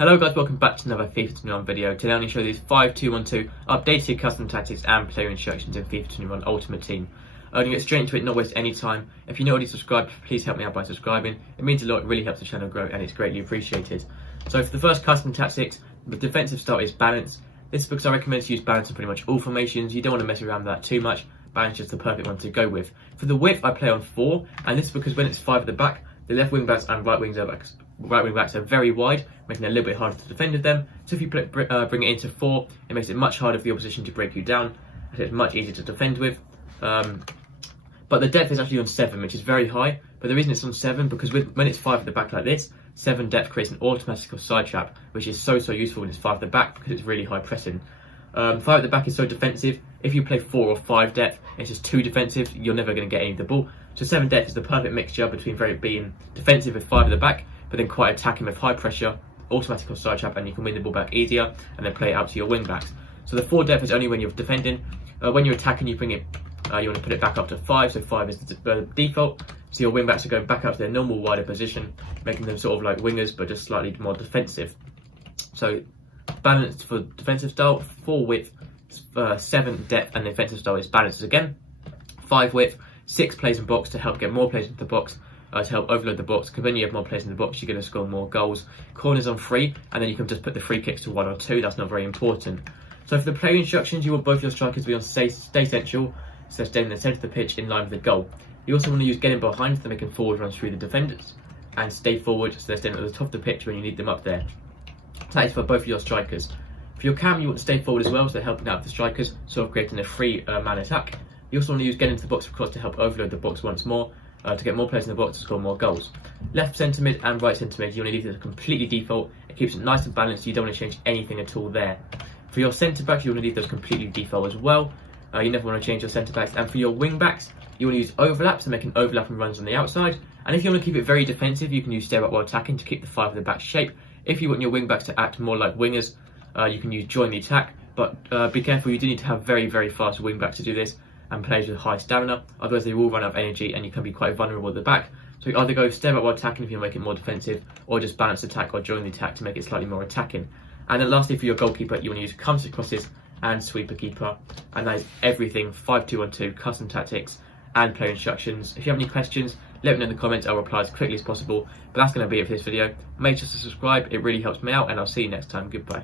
Hello guys, welcome back to another FIFA 21 video. Today I'm going to show you these 5-2-1-2 updated custom tactics and player instructions in FIFA 21 Ultimate Team. I'm going to get straight into it, not waste any time. If you're not already subscribed, please help me out by subscribing. It means a lot, it really helps the channel grow and it's greatly appreciated. So for the first custom tactics, the defensive style is balance. This is because I recommend to use balance in pretty much all formations. You don't want to mess around with that too much. Balance is the perfect one to go with. For the width, I play on 4, and this is because when it's 5 at the back, the left wing backs and right wing backs are very wide, making it a little bit harder to defend with them. So if you bring it into 4, it makes it much harder for the opposition to break you down, so it's much easier to defend with. But the depth is actually on 7, which is very high. But the reason it's on 7 because when it's 5 at the back like this, 7 depth creates an automatic side trap, which is so useful when it's 5 at the back because it's really high pressing. 5 at the back is so defensive. If you play 4 or 5 depth, it's just too defensive. You're never going to get any of the ball. So 7 depth is the perfect mixture between being defensive with 5 at the back, but then quite attacking with high pressure, automatic side trap, and you can win the ball back easier and then play it out to your wing backs. So the 4 depth is only when you're defending. When you're attacking, you bring it. You want to put it back up to 5. So 5 is the default. So your wing backs are going back out to their normal wider position, making them sort of like wingers, but just slightly more defensive. So balanced for defensive style, 4 width, 7 depth, and the offensive style is balanced again. 5 width, 6 plays in box to help get more players into the box, to help overload the box, because when you have more players in the box, you're going to score more goals. Corners on 3, and then you can just put the free kicks to 1 or 2. That's not very important. So for the player instructions, you want both your strikers to be on stay central, so stay in the centre of the pitch in line with the goal. You also want to use getting behind, so they're making forward runs through the defenders, and stay forward, so they're staying at the top of the pitch when you need them up there. That is for both of your strikers. For your cam, you want to stay forward as well, so helping out the strikers, sort of creating a free man attack. You also want to use getting into the box, of course, to help overload the box once more, to get more players in the box to score more goals. Left centre mid and right centre mid, you want to leave it completely default. It keeps it nice and balanced, you don't want to change anything at all there. For your centre backs, you want to leave those completely default as well. You never want to change your centre backs. And for your wing backs, you want to use overlaps, so making overlapping runs on the outside. And if you want to keep it very defensive, you can use stay up while attacking to keep the 5 at the back shape. If you want your wing backs to act more like wingers, you can use join the attack. But be careful, you do need to have very fast wing backs to do this, and players with high stamina, otherwise they will run out of energy and you can be quite vulnerable at the back. So you either go stay up while attacking if you make it more defensive, or just balance attack or join the attack to make it slightly more attacking. And then lastly, for your goalkeeper, you want to use counter crosses and sweeper keeper. And that is everything 5-2-1-2 custom tactics and player instructions. If you have any questions, let me know in the comments. I'll reply as quickly as possible. But that's going to be it for this video. Make sure to subscribe, it really helps me out, and I'll see you next time. Goodbye.